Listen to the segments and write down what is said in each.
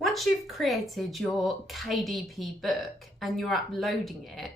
Once you've created your KDP book and you're uploading it,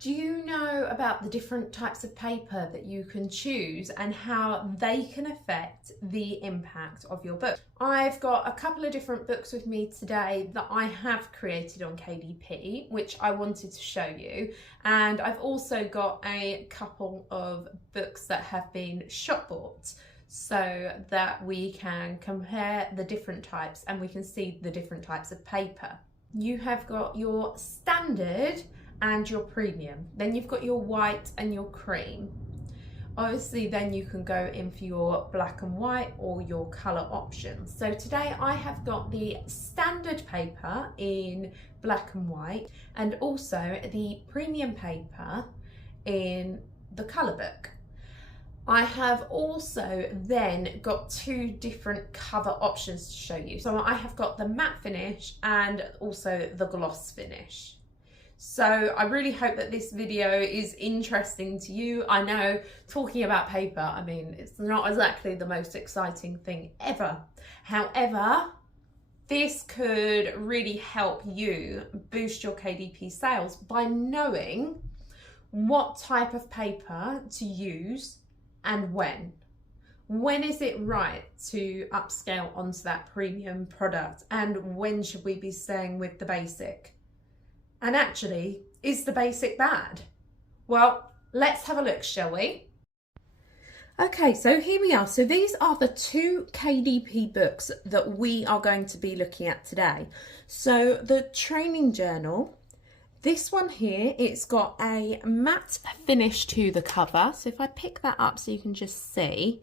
do you know about the different types of paper that you can choose and how they can affect the impact of your book? I've got a couple of different books with me today that I have created on KDP, which I wanted to show you. And I've also got a couple of books that have been shop bought, so that we can compare the different types and we can see the different types of paper. You have got your standard and your premium. Then you've got your white and your cream. Obviously then you can go in for your black and white or your colour options. So today I have got the standard paper in black and white and also the premium paper in the colour book. I have also then got two different cover options to show you. So I have got the matte finish and also the gloss finish. So I really hope that this video is interesting to you. I know talking about paper, I mean, it's not exactly the most exciting thing ever. However, this could really help you boost your KDP sales by knowing what type of paper to use and when. When is it right to upscale onto that premium product, and when should we be staying with the basic? And actually, is the basic bad? Well, let's have a look, shall we? Okay, so here we are. So these are the two KDP books that we are going to be looking at today. So the training journal, this one here, it's got a matte finish to the cover. So if I pick that up so you can just see.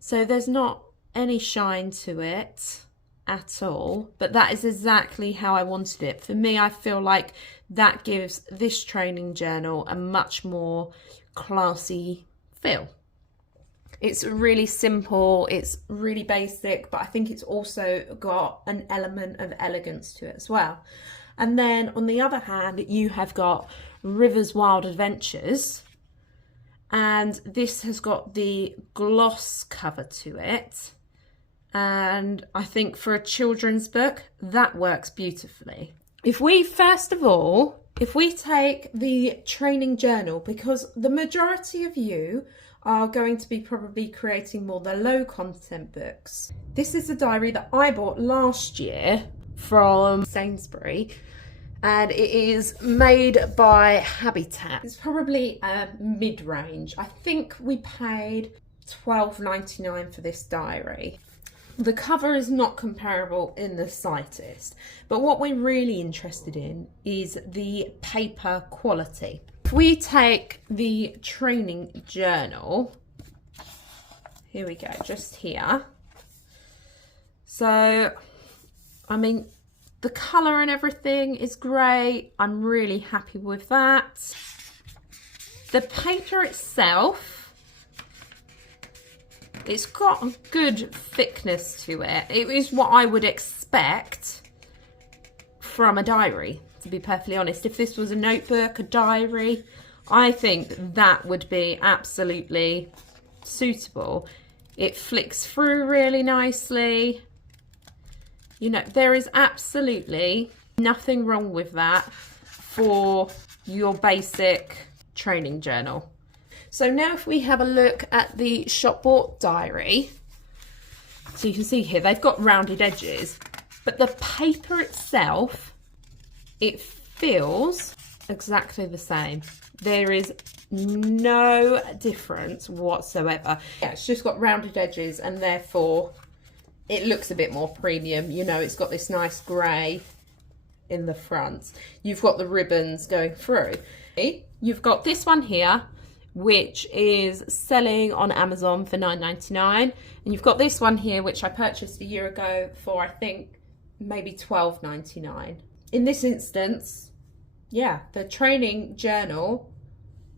So there's not any shine to it at all, but that is exactly how I wanted it. For me, I feel like that gives this training journal a much more classy feel. It's really simple, it's really basic, but I think it's also got an element of elegance to it as well. And then on the other hand, you have got River's Wild Adventures, and this has got the gloss cover to it. And I think for a children's book, that works beautifully. If we, first of all, if we take the training journal, because the majority of you are going to be probably creating more the low content books. This is a diary that I bought last year from Sainsbury, and it is made by Habitat. It's probably a mid-range. I think we paid £12.99 for this diary. The cover is not comparable in the slightest, but what we're really interested in is the paper quality. If we take the training journal, here we go, just here. So, I mean, the colour and everything is great. I'm really happy with that. The paper itself, it's got a good thickness to it. It is what I would expect from a diary, to be perfectly honest. If this was a notebook, a diary, I think that would be absolutely suitable. It flicks through really nicely. You know, there is absolutely nothing wrong with that for your basic training journal. So now if we have a look at the shop bought diary, so you can see here, they've got rounded edges, but the paper itself, it feels exactly the same. There is no difference whatsoever. Yeah, it's just got rounded edges and therefore it looks a bit more premium. You know, it's got this nice grey in the front. You've got the ribbons going through. You've got this one here, which is selling on Amazon for $9.99, and you've got this one here which I purchased a year ago for I think maybe $12.99. In this instance, yeah, the training journal,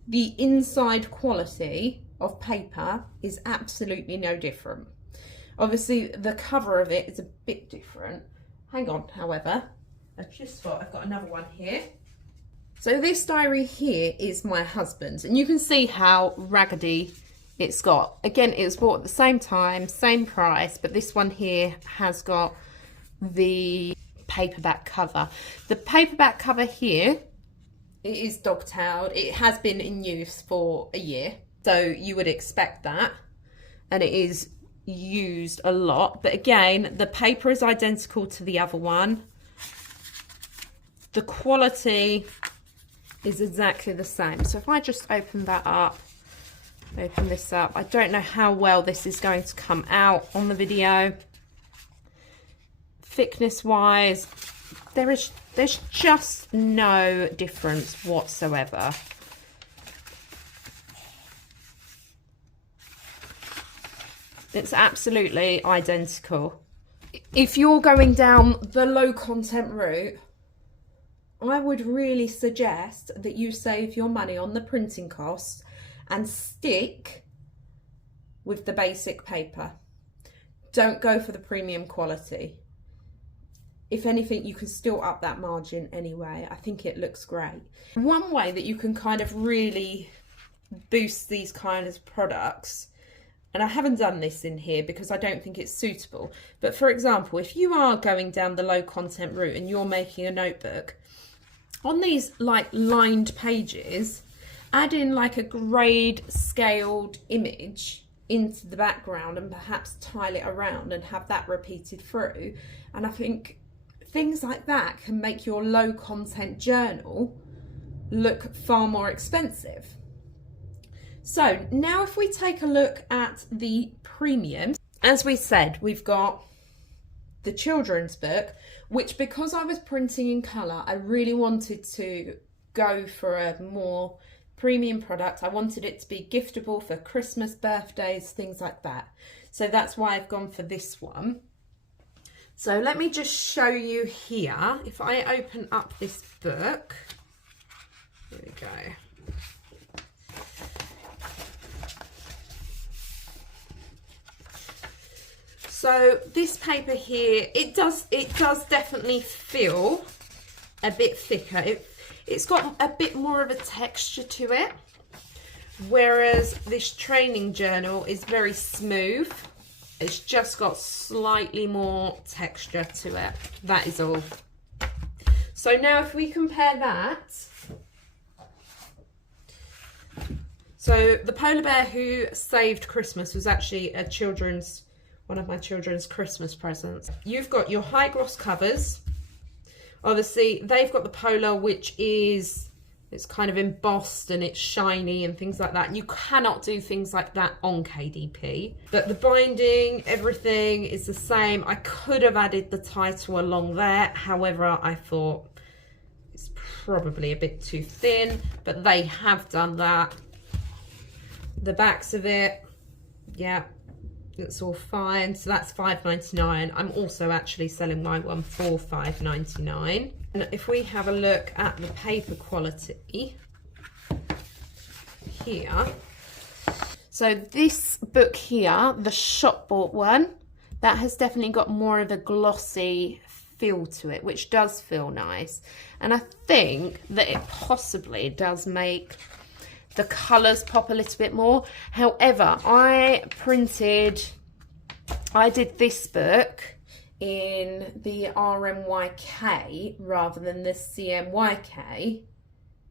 the inside quality of paper is absolutely no different. Obviously the cover of it is a bit different. Hang on, however, I've got another one here. So this diary here is my husband's, and you can see how raggedy it's got. Again, it was bought at the same time, same price, but this one here has got the paperback cover. The paperback cover here, it is dog-tailed. It has been in use for a year, so you would expect that, and it is used a lot. But again, the paper is identical to the other one. The quality is exactly the same. So if I just open that up, open this up, I don't know how well this is going to come out on the video. Thickness wise, there's just no difference whatsoever. It's absolutely identical. If you're going down the low content route, I would really suggest that you save your money on the printing costs and stick with the basic paper. Don't go for the premium quality. If anything, you can still up that margin anyway. I think it looks great. One way that you can kind of really boost these kinds of products, and I haven't done this in here because I don't think it's suitable, but for example, if you are going down the low content route and you're making a notebook, on these like lined pages, add in like a grade scaled image into the background and perhaps tile it around and have that repeated through. And I think things like that can make your low content journal look far more expensive. So now if we take a look at the premium, as we said, we've got the children's book, which because I was printing in colour, I really wanted to go for a more premium product. I wanted it to be giftable for Christmas, birthdays, things like that. So that's why I've gone for this one. So let me just show you here. If I open up this book, here we go. So this paper here, it does definitely feel a bit thicker. It's got a bit more of a texture to it, whereas this training journal is very smooth. It's just got slightly more texture to it. That is all. So now if we compare that. So the polar bear who saved Christmas was actually one of my children's Christmas presents. You've got your high gloss covers. Obviously, they've got the polar, which is, it's kind of embossed and it's shiny and things like that. You cannot do things like that on KDP. But the binding, everything is the same. I could have added the title along there. However, I thought it's probably a bit too thin, but they have done that. The backs of it, yeah, it's all fine. So that's £5.99. I'm also actually selling my one for £5.99. And if we have a look at the paper quality here, so this book here, the shop bought one, that has definitely got more of a glossy feel to it, which does feel nice. And I think that it possibly does make the colours pop a little bit more. However, I did this book in the RMYK rather than the CMYK.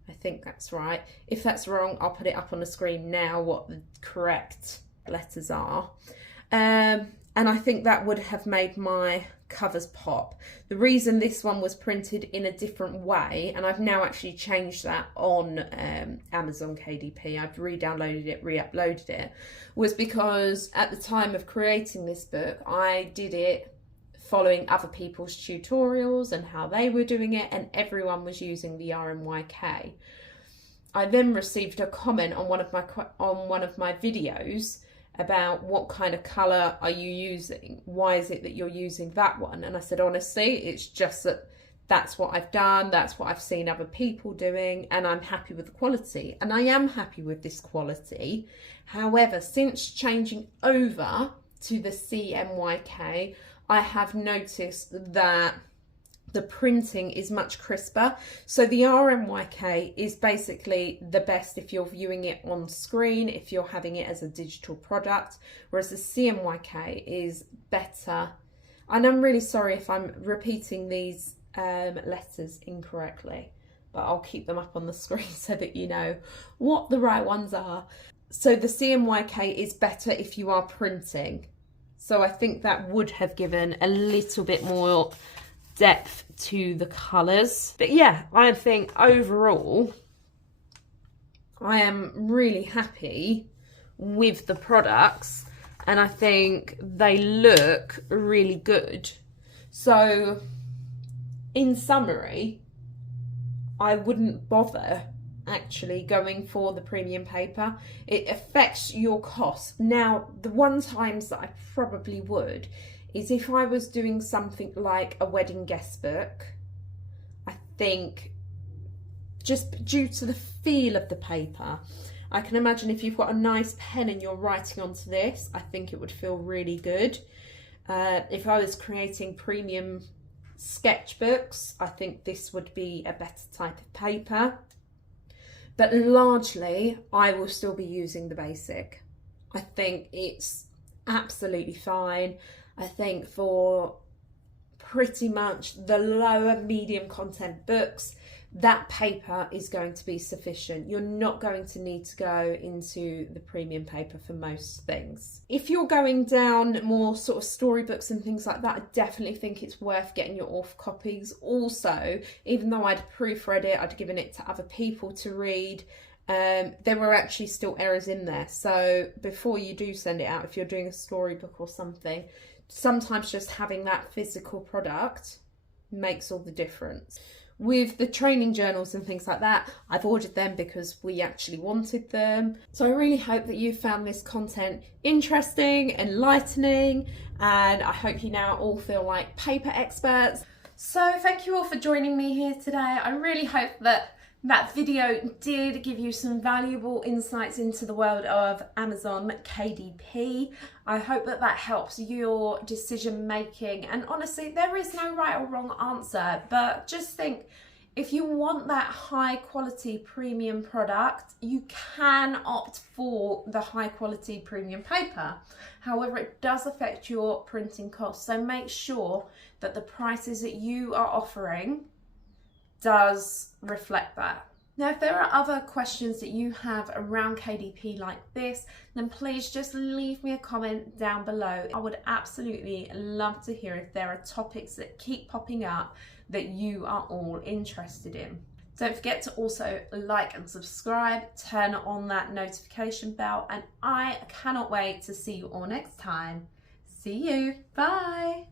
I think that's right. If that's wrong, I'll put it up on the screen now what the correct letters are. And I think that would have made my covers pop. The reason this one was printed in a different way, and I've now actually changed that on Amazon KDP, I've re-downloaded it, re-uploaded it, was because at the time of creating this book, I did it following other people's tutorials and how they were doing it, and everyone was using the RMYK. I then received a comment on one of my videos about what kind of colour are you using? Why is it that you're using that one? And I said, honestly, it's just that that's what I've done, that's what I've seen other people doing, and I'm happy with the quality. And I am happy with this quality. However, since changing over to the CMYK, I have noticed that the printing is much crisper. So the RMYK is basically the best if you're viewing it on screen, if you're having it as a digital product, whereas the CMYK is better. And I'm really sorry if I'm repeating these letters incorrectly, but I'll keep them up on the screen so that you know what the right ones are. So the CMYK is better if you are printing. So I think that would have given a little bit more depth to the colours. But yeah, I think overall, I am really happy with the products, and I think they look really good. So in summary, I wouldn't bother actually going for the premium paper. It affects your cost. Now, the one times that I probably would is if I was doing something like a wedding guest book. I think just due to the feel of the paper, I can imagine if you've got a nice pen and you're writing onto this, I think it would feel really good. If I was creating premium sketchbooks, I think this would be a better type of paper. But largely, I will still be using the basic. I think it's absolutely fine. I think for pretty much the lower medium content books, that paper is going to be sufficient. You're not going to need to go into the premium paper for most things. If you're going down more sort of storybooks and things like that, I definitely think it's worth getting your author copies. Also, even though I'd proofread it, I'd given it to other people to read, there were actually still errors in there. So before you do send it out, if you're doing a storybook or something, sometimes just having that physical product makes all the difference. With the training journals and things like that, I've ordered them because we actually wanted them. So I really hope that you found this content interesting, enlightening, and I hope you now all feel like paper experts. So thank you all for joining me here today. I really hope that video did give you some valuable insights into the world of Amazon KDP. I hope that helps your decision making. And honestly, there is no right or wrong answer, but just think, if you want that high quality premium product, you can opt for the high quality premium paper. However, it does affect your printing costs. So make sure that the prices that you are offering does reflect that. Now, if there are other questions that you have around KDP like this, then please just leave me a comment down below. I would absolutely love to hear if there are topics that keep popping up that you are all interested in. Don't forget to also like and subscribe, turn on that notification bell, and I cannot wait to see you all next time. See you, bye.